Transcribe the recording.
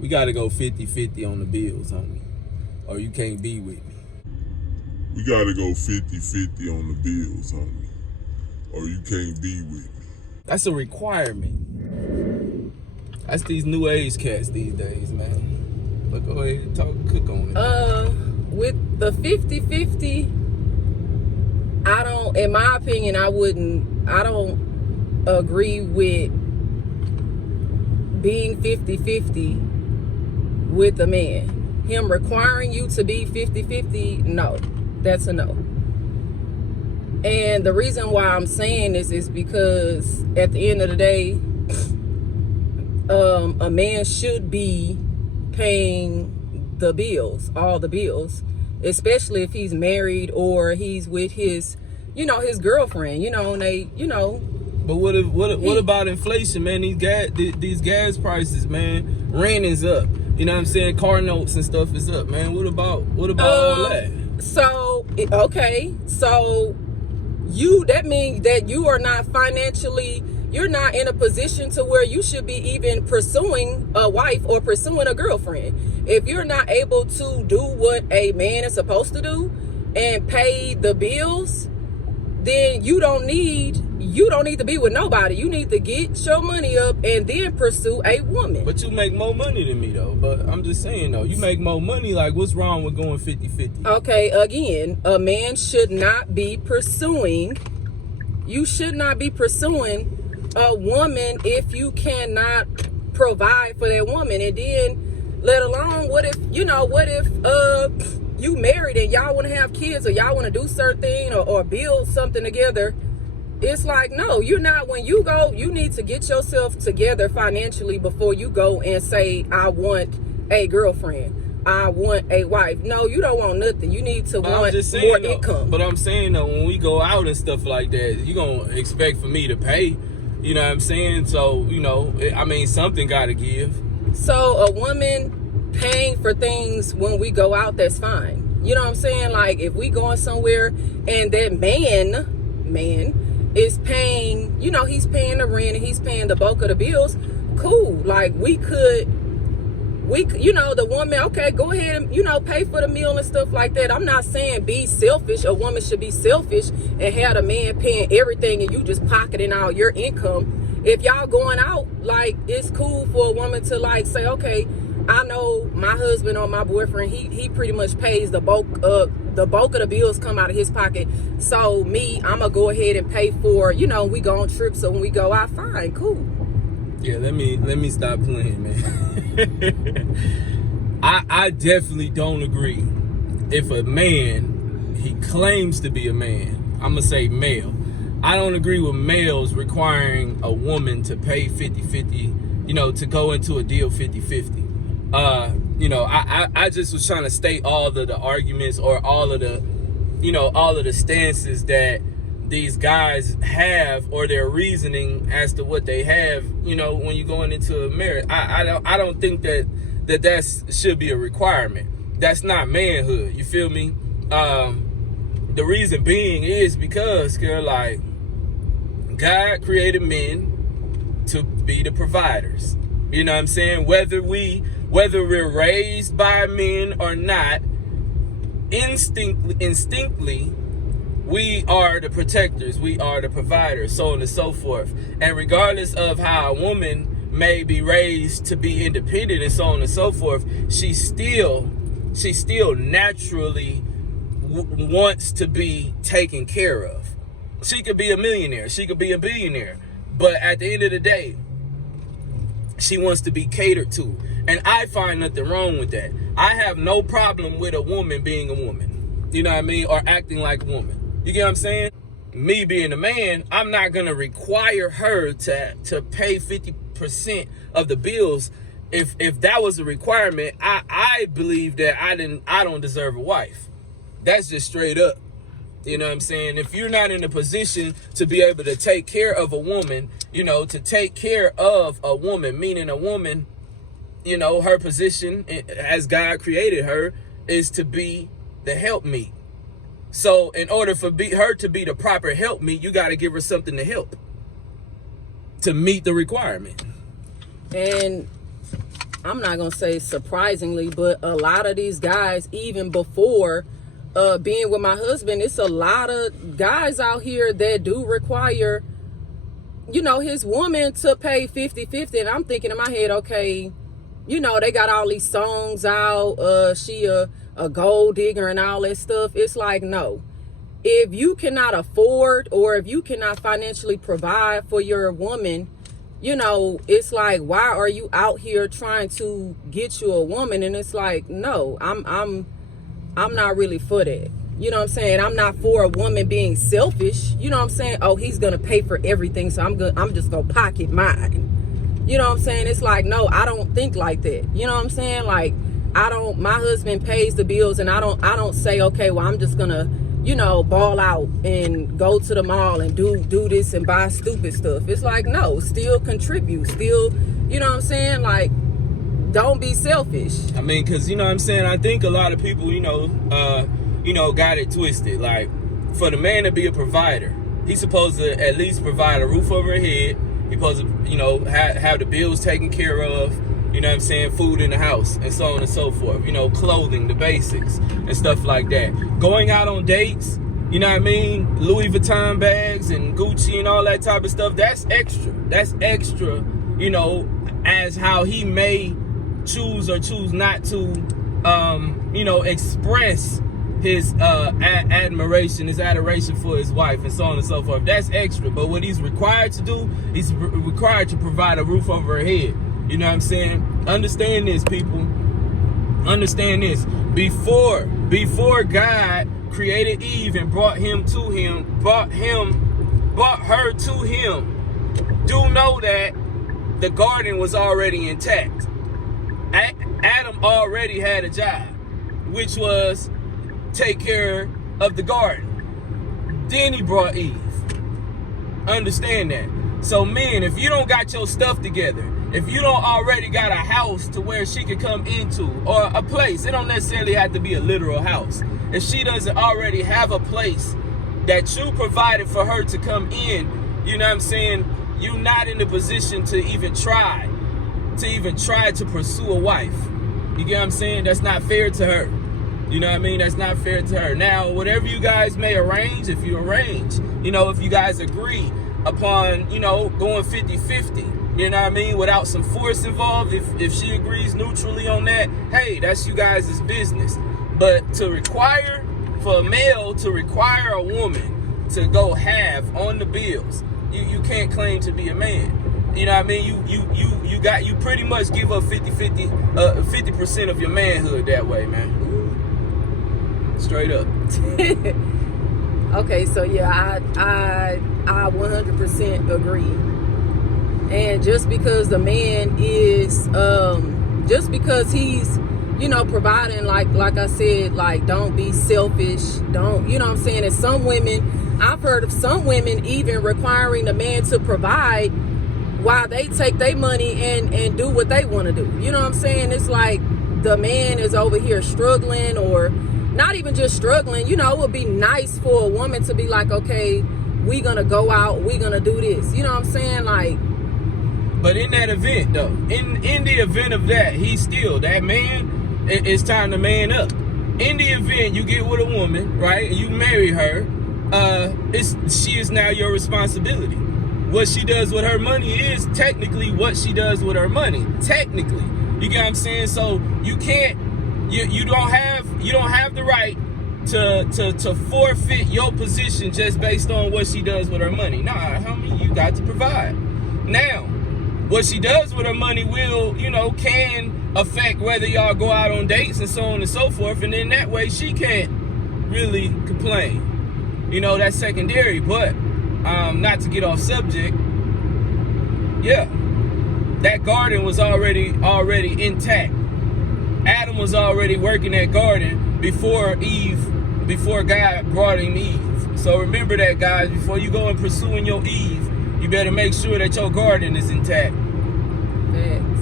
We got to go 50-50 on the bills, homie, or you can't be with me. We got to go 50-50 on the bills, homie, or you can't be with me. That's a requirement. That's these new age cats these days, man. But go ahead and cook on it. With the 50-50, I don't, in my opinion, I don't agree with being 50-50 with a man. Him requiring you to be 50-50, no, that's a no. And the reason why I'm saying this is because at the end of the day, a man should be paying the bills, all the bills, especially if he's married or he's with his, his girlfriend, and they, But what about inflation, man? These gas prices, man. Rent is up. You know what I'm saying? Car notes and stuff is up, man. What about all that? So okay, so that means that you are not financially, you're not in a position to where you should be even pursuing a wife or pursuing a girlfriend. If you're not able to do what a man is supposed to do and pay the bills, then you don't need to be with nobody. You need to get your money up and then pursue a woman. But you make more money than me, though. But I'm just saying, though, you make more money. Like, what's wrong with going 50-50? Okay, again, a man should not be pursuing, you should not be pursuing a woman if you cannot provide for that woman. And then, let alone, what if you married and y'all want to have kids or y'all want to do certain thing or build something together. It's like, no, you're not. When you go, you need to get yourself together financially before you go and say, I want a girlfriend, I want a wife. No, you don't want nothing. You need to want more income. But I'm saying, though, when we go out and stuff like that, you're going to expect for me to pay. You know what I'm saying? So, something got to give. So a woman paying for things when we go out, that's fine. You know what I'm saying? Like, if we going somewhere and that man is paying, he's paying the rent and he's paying the bulk of the bills, cool. Like, we could, the woman, okay, go ahead and, pay for the meal and stuff like that. I'm not saying be selfish. A woman should be selfish and have a man paying everything and you just pocketing out your income. If y'all going out, like, it's cool for a woman to, like, say, okay, I know my husband or my boyfriend, he pretty much pays the bulk of the bills come out of his pocket. So me, I'm gonna go ahead and pay for, we go on trips, so when we go out, fine, cool. Yeah, let me stop playing, man. I definitely don't agree. If a man, he claims to be a man, I'm gonna say male, I don't agree with males requiring a woman to pay 50-50, to go into a deal 50-50. I just was trying to state all of the arguments or all of the stances that these guys have or their reasoning as to what they have, when you're going into a marriage. I don't think that should be a requirement. That's not manhood. You feel me? The reason being is because, like, God created men to be the providers. You know what I'm saying? Whether we're raised by men or not, instinctively, we are the protectors, we are the providers, so on and so forth. And regardless of how a woman may be raised to be independent and so on and so forth, she still naturally wants to be taken care of. She could be a millionaire, she could be a billionaire, but at the end of the day, she wants to be catered to. And I find nothing wrong with that. I have no problem with a woman being a woman. You know what I mean? Or acting like a woman. You get what I'm saying? Me being a man, I'm not going to require her to pay 50% of the bills. If that was a requirement, I believe that I don't deserve a wife. That's just straight up. You know what I'm saying? If you're not in a position to be able to take care of a woman, to take care of a woman, meaning a woman, her position as God created her is to be the helpmeet. So in order for her to be the proper helpmeet, you got to give her something to help to meet the requirement. And I'm not gonna say surprisingly, but a lot of these guys, even before being with my husband, it's a lot of guys out here that do require, you know, his woman to pay 50-50. And I'm thinking in my head, okay, you know, they got all these songs out, she a gold digger and all that stuff. It's like, no. If you cannot afford, or if you cannot financially provide for your woman, you know, it's like, why are you out here trying to get you a woman? And it's like, no, I'm not really for that. You know what I'm saying? I'm not for a woman being selfish. You know what I'm saying? Oh, he's gonna pay for everything, so I'm just gonna pocket mine. You know what I'm saying? It's like, no, I don't think like that. You know what I'm saying? Like, my husband pays the bills, and I don't say, okay, well, I'm just gonna, you know, ball out and go to the mall and do this and buy stupid stuff. It's like, no, still contribute, still, you know what I'm saying? Like, don't be selfish. I mean, because, you know what I'm saying, I think a lot of people, you know, got it twisted. Like, for the man to be a provider, he's supposed to at least provide a roof over her head. He's supposed to, you know, have the bills taken care of, you know what I'm saying, food in the house, and so on and so forth, you know, clothing, the basics, and stuff like that. Going out on dates, you know what I mean, Louis Vuitton bags and Gucci and all that type of stuff, that's extra. That's extra, you know, as how he may choose or choose not to, you know, express his admiration, his adoration for his wife, and so on and so forth. That's extra. But what he's required to do, he's required to provide a roof over her head. You know what I'm saying? Understand this, people. Understand this. Before God created Eve and brought her to him, do know that the garden was already intact. Adam already had a job, which was take care of the garden. Then he brought Eve. Understand that. So men, if you don't got your stuff together, if you don't already got a house to where she could come into, or a place, it don't necessarily have to be a literal house. If she doesn't already have a place that you provided for her to come in, you know what I'm saying, you're not in the position to even try to pursue a wife. You get what I'm saying? That's not fair to her. You know what I mean? That's not fair to her. Now, whatever you guys may arrange, if you arrange, you know, if you guys agree upon, you know, going 50-50, you know what I mean, without some force involved, if she agrees neutrally on that, hey, that's you guys' business. But to require, for a male to require a woman to go half on the bills, you can't claim to be a man. You know what I mean? You pretty much give up 50% of your manhood that way, man. Straight up. Okay, so yeah, I 100% agree. And just because the man is, just because he's, you know, providing, like I said, like, don't be selfish, don't, you know what I'm saying? And some women, I've heard of some women even requiring the man to provide while they take their money and do what they want to do. You know what I'm saying? It's like the man is over here struggling, or not even just struggling. You know, it would be nice for a woman to be like, okay, we gonna go out, we gonna do this. You know what I'm saying? Like, but in that event, though, in the event of that, he's still, that man, it's time to man up. In the event you get with a woman, right, and you marry her, she is now your responsibility. What she does with her money is technically what she does with her money. Technically, you get what I'm saying? So you can't, you don't have the right to forfeit your position just based on what she does with her money. Nah, homie, you got to provide. Now, what she does with her money will, you know, can affect whether y'all go out on dates and so on and so forth. And then that way she can't really complain. You know, that's secondary. But not to get off subject, yeah, that garden was already intact. Adam was already working that garden before God brought him Eve. So remember that, guys. Before you go and pursuing your Eve, you better make sure that your garden is intact. Facts.